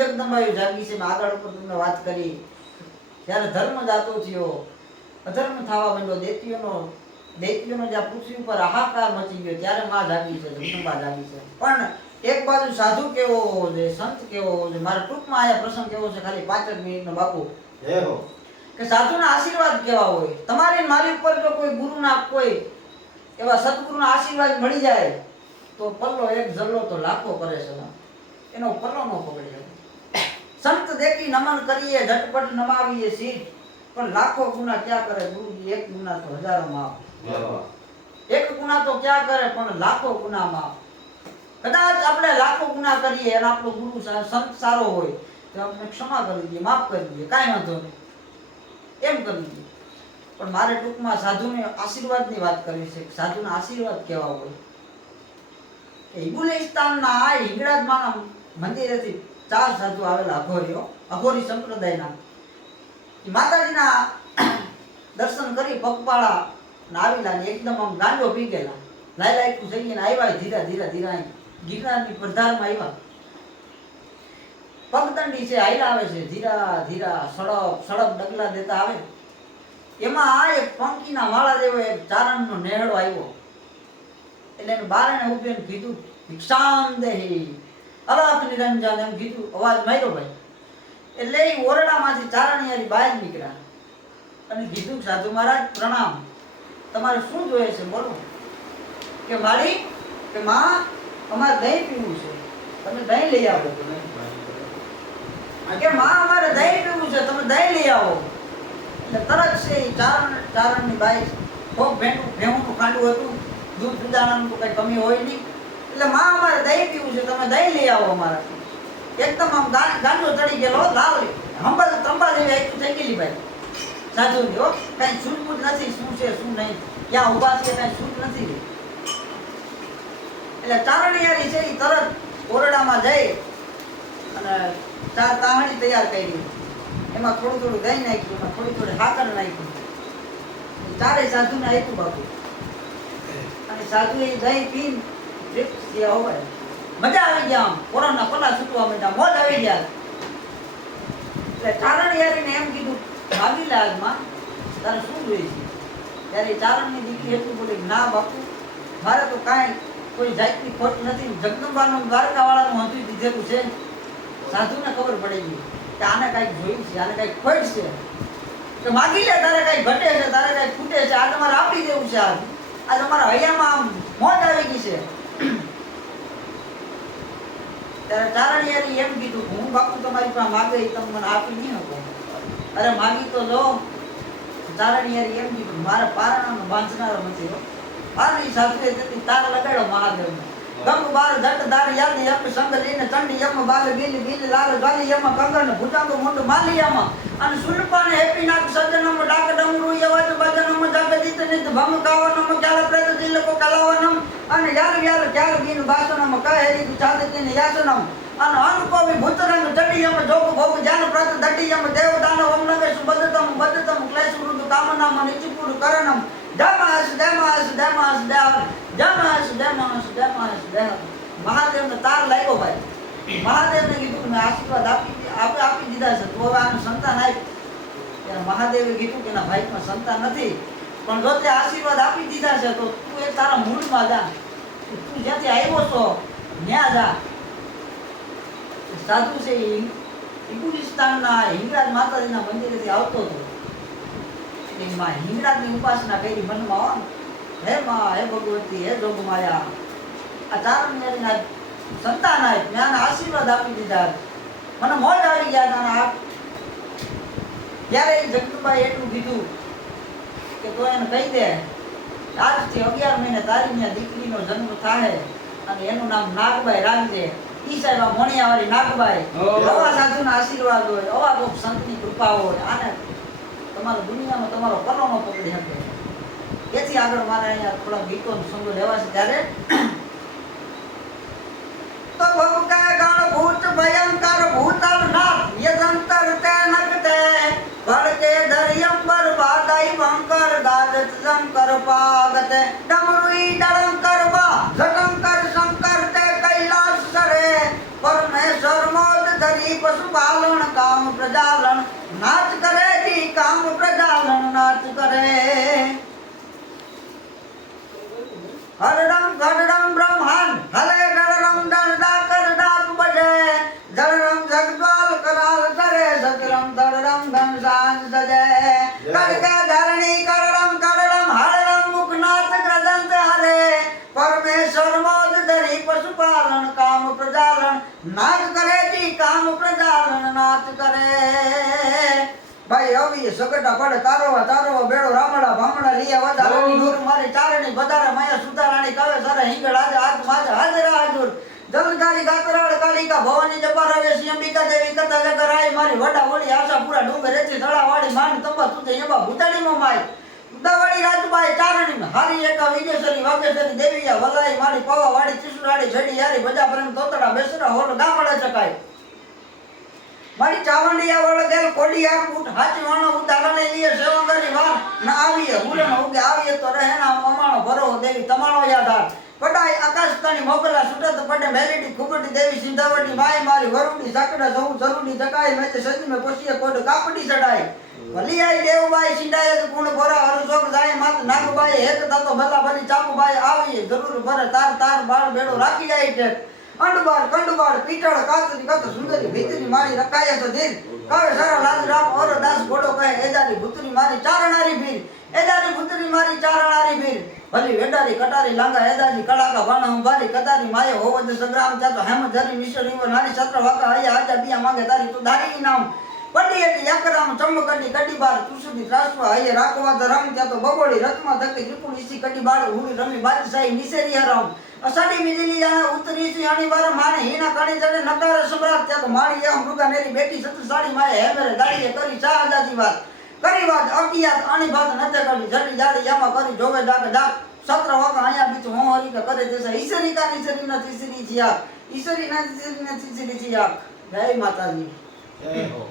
જગદંબાયું જાગી છે. મેં આગળ ઉપર તમને વાત કરી. જ્યારે ધર્મ જાતો થયો, અધર્મ થવા માંડ્યો, દૈત્યોનો જ્યાં પૃથ્વી ઉપર હાહાકાર મચી ગયો, ત્યારે માં જાગી છે, જગદંબા જાગી છે. પણ એક બાજુ સાધુ કેવો હોવો જોઈએ, સંત કેવો હોવો જોઈએ. મારા ટૂંકમાં આયા પ્રસંગ કેવો છે, ખાલી 5 મિનિટનો બાપુ, કે સાધુના આશીર્વાદ કેવા હોય. તમારી મારી ઉપર જો કોઈ ગુરુના કોઈ એવા સદગુરુના આશીર્વાદ મળી જાય તો પલ્લો એક જલ્લો તો લાખો કરે છે, એનો પલ્લો ન પકડી શકે. સંત દેખી નમન કરીએ, ઝટપટ નમાવીએ શીશ, પણ લાખો ગુના ક્યાં કરે ગુરુજી, એક ગુના તો હજારો માફ. એક ગુના તો ક્યાં કરે પણ લાખો ગુના માફ. કદાચ આપણે લાખો ગુના કરીએ અને આપણો ગુરુ સંત સારો હોય તો આપણે ક્ષમા કરી દઈએ, માફ કરી દઈએ, કાંઈ વાંધો નહીં, એમ કરી દઈએ. પણ મારે ટૂંકમાં સાધુને આશીર્વાદની વાત કરવી છે. સાધુના આશીર્વાદ કેવા હોય. હિંગુલિસ્તાનના હિંગળાજમાના મંદિરેથી 4 સાધુ આવેલા, અઘોરી સંપ્રદાયના. માતાજીના દર્શન કરી પગપાળા આવેલા ને એકદમ આમ ગાંડો પી ગયેલા, લાયક જઈને આવ્યા. ધીરા ગિરનારની પ્રધારમાં આવ્યા. પગદંડી છે, હાઈલા આવે છે, ધીરા સડક ડગલા દેતા આવે. એમાં એક પંખીના માળા જેવો એક ચારણનો નેહડો આવ્યો. એટલે એને બારણે ઉભીને કીધું, ભિક્ષામ દેહી અલખ નિરંજન, એમ કીધું, અવાજ માર્યો ભાઈ. એટલે એ ઓરડામાંથી ચારણિયારી બહાર નીકળ્યા અને કીધું, સાધુ મહારાજ પ્રણામ, તમારે શું જોઈએ છે બોલો. કે મારી કે માં અમારે દહીં પીવું છે, તમે દહીં લઈ આવો. કે માં અમારે દહીં પીવું છે, તમે દહીં લઈ આવો. એટલે તરત છે એ ચારણની બાઈ ખૂબ ભેહુંનું ખાંડું હતું, દૂધ દૂધાણાનું તો કઈ કમી હોય નહીં. એટલે માં અમારે દહીં પીવું છે, તમે દહીં લઈ આવો અમારા. એકદમ આમ ગાંડો ચડી ગયેલો, લાલ હંબલ ત્રંબા જેવી આખું થઈ ગયેલી ભાઈ સાધુની. હો કઈ સૂઝબૂઝ નથી, શું છે શું નહીં, ક્યાં ઉભા છે કઈ સૂઝ નથી. એટલે ચારણિયારી છે એ તરત ઓરડામાં જઈ અને 4 તાહણી તૈયાર કરી. એમાં થોડું દહીં નાખ્યું, એમાં થોડી સાકર નાખ્યું. ચારે સાધુને આપ્યું બાપુ. અને સાધુ એ દહીં પીને મજા આવી ગયા. આમ કોરોના પલા છૂટવા માંડ્યા, મોજ આવી ગયા. એટલે ચારણિયારીને એમ કીધું, ભાગી લે આજમાં, તારે શું જોઈએ છે. ત્યારે ચારણની દીકરી એટલું બોલી, ના બાપુ મારે તો કાંઈ કોઈ જાતની ખોટ નથી, જગદંબાનું દ્વારકાવાળાનું હતું દીધેલું છે. સાધુને ખબર પડી ગઈ કે આને કાંઈક જોયું છે, આને કાંઈક ખોટ છે. કે માગી લે, તારે કાંઈક ઘટે છે, તારે કાંઈક ખૂટે છે, આ તમારે આપી દેવું છે. આ તમારા હૈયામાં આમ મોજ આવી ગઈ છે. ત્યારે ચારણિયારી એમ કીધું, હું બાપુ તમારી પાસે માગે તમે મને આપી નહીં શકો. અરે માગી તો જો. ચારણિયારી એમ કીધું, મારે પારણાનો બાંધનારો નથી. પારણી સાધુએ તેથી તાર લગાડ્યો મહાદેવને. ગંગ બાર જટ દાર યાદી અપ સંગ લઈને ચંડી યમ બાલ બિલ લાલ ગાલી યમ કંગન ભુજાંગ મુંડ માલિયામાં અને સુલપાને હેપી નાક સજ્જનમ ડાક ડમરુ યવજ ભજનમ જગદિત નિત ભંગ કાવનમ ક્યાલ પ્રેત દિલકો કલાવનમ અને યાલ ક્યાલ ગીન બાસનમ કહેરી ચાદતિન યાસનમ અને અનુપવી ભૂતરંગ ચડીયમ જોગ ભોગ જાન પ્રત દડીયમ દેવ દાનવ અમનગે સુબદતમ બદતમ ક્લેશ વૃદ્ધ કામનામ નિચિપુર કરણમ જમાસ મહાદેવને તાર લાગ્યો ભાઈ. મહાદેવને કીધું મેં આશીર્વાદ આપી દીધા છે, તો હવે આનું સંતાન આપ્યું. ત્યારે મહાદેવે કીધું કે ના ભાઈમાં સંતાન નથી, પણ જો તે આશીર્વાદ આપી દીધા છે તો તું એ તારા મૂળમાં જા, તું જ્યાંથી આવ્યો છો ત્યાં જા. સાધુ છે હિંગુલિસ્તાનના હિંગળાજ માતાજીના મંદિરેથી આવતો હતો. માં હિંગળાજની ઉપાસના કરી મનમાં, હે માં, હે ભગવતી, હે જોગમાયા, આ ચારણિયારીના સંતાન આપ, મેં આને આશીર્વાદ આપી દીધા, મને મોજ આવી ગયા. આપ ત્યારે જગદંબાએ એટલું કીધું કે તો એને કહી દે આજથી 11 મહિને તારી ત્યાં દીકરીનો જન્મ થાય અને એનું નામ નાગબાઈ રાખજે. ઈ સાહેબ આ મોણિયાવાળી નાગબાઈ, આવા સાધુના આશીર્વાદ હોય, આવા કોક સંતની કૃપા હોય, આને તમારો દુનિયામાં તમારો પલ્લો ન પકડી શકે. એથી આગળ મારે અહીંયા થોડા ગીતોનો સંગો લેવા છે. ત્યારે તો ભવકા ગણ ભૂત ભયંકર ભૂતલ નાથ યજંતર તે નકતે ભડકે દરિયંબર બાદાઈ બંકર દાદત શંકર પાગતે ડમરુઈ ડળંકર બા જટંકર શંકર તે કૈલાસ સરે પરમેશ્વર મોદ ધરી પશુપાલન કામ પ્રજાલન નાચ કરે જી કામ પ્રજાલન નાચ કરે હરડમ ગડડમ બ્રહ્માંડ હલે ગડડમ દરડા કરડા બજે જળરમ જગદ્વાલ કરાલ કરે સતરમ તરડમ ઘનસાન સજે કડકે ધરણી કરડમ કરડમ હરડમ મુખનાથ ગ્રદંત હરે પરમેશ્વર મોદ ધરી પશુપાલન કામ પ્રજાલન નાચ કરે જી કામ પ્રજાલન નાચ કરે ભાઈ આવી સગટા પડે તારો બેડો રામડા ભામડા લીયા વધારાની દૂર મારી ચારણી બધારે માયા સુધારાણી કવે સરે હિંગળ આજે આજ માજ હાજરા હાજર જલગારી ગાતરાળ કાલિકા ભવાની જબર વેસી અંબિકા દેવી કથા જગરાઈ મારી વડા વડી આશા પૂરા ડુંગર રેતી ધડા વાડી માંડ તંબા તુજે એબા ભૂતાડી માં માય ઉદાવાડી રાજબાઈ ચારણી હારી એકા વિજેશ્વરી વાગેશ્વરી દેવીયા વલાઈ મારી પવા વાડી ચીસુરાડી છડી યારી બજા પરમ તોતડા બેસરા હોલ ગામડા ચકાય મારી ચાવંડિયા વળગેલ કોડિયા કૂટ હાચી વાણો ઉતારણે લીએ સેવંગરી વાર ના આવીએ ઉરણ ઉગે આવીએ તો રહેના અમાણો ભરો દેવી તમારો યાદાર પડાઈ આકાશતાની મોગલા સુટત પડે મેલેડી ખુબડી દેવી સિંધાવડી માય મારી વરુડી સાકડા જવું જરૂરી જકાય મેં સજી મે પોસીએ કોડ કાપડી ચડાઈ ભલી આઈ દેવબાઈ સિંધાય તો ગુણ ભરા હરસોક જાય માત નાગબાઈ હેત તાતો ભલા ભલી ચાપુબાઈ આવીએ જરૂર ભરે તાર બાળ બેડો રાખી જાય છે કંડબાડ પીટળ કાતરી કત સુંદરી ભીતરી મારી રખાય તો દિલ કવે સારા લાજ રામ ઓર દાસ ગોડો કહે એદારી ભૂતરી મારી ચારણારી ભીર એદારી ભૂતરી મારી ચારણારી ભીર ભલી વેડારી કટારી લાંગા એદારી કડાકા વાણા ઉભારી કદારી માય હોવદ સંગ્રામ ત્યાં તો હેમ ધરી નિશરી વ નારી છત્ર વાકા હૈયા આજા બિયા માંગે તારી તું દારી નામ પડી હતી યકરામ ચમકડી કડી બાર તુસુદી ત્રાસવા હૈયે રાખવા ધરમ ત્યાં તો બગોડી રથમાં ધકે ત્રિપુલ ઈસી કડી બાર હુડી રમી બાદશાહી નિસેરી હરામ અસાડી મિજલી જાણે ઉતરી સી અણીવાર માણે હીના કણી જડે નકાર સમ્રાટ ત્યાં તો મારી એમ મૃગા નેરી બેટી સત સાડી માએ હેમેરે દાડીએ કરી શાહજાદી વાત કરી વાત અકિયાત અણી ભાત નતે કરી જડી જાડી યામાં કરી જોવે ડાકે ડાક સત્ર વાકા અહીંયા બીચ હો હરી કે કરે દેસા ઈસરી કા નીસરી ના તીસરી જીયા ઈસરી ના તીસરી ના તીસરી જીયા જય માતાજી જય હો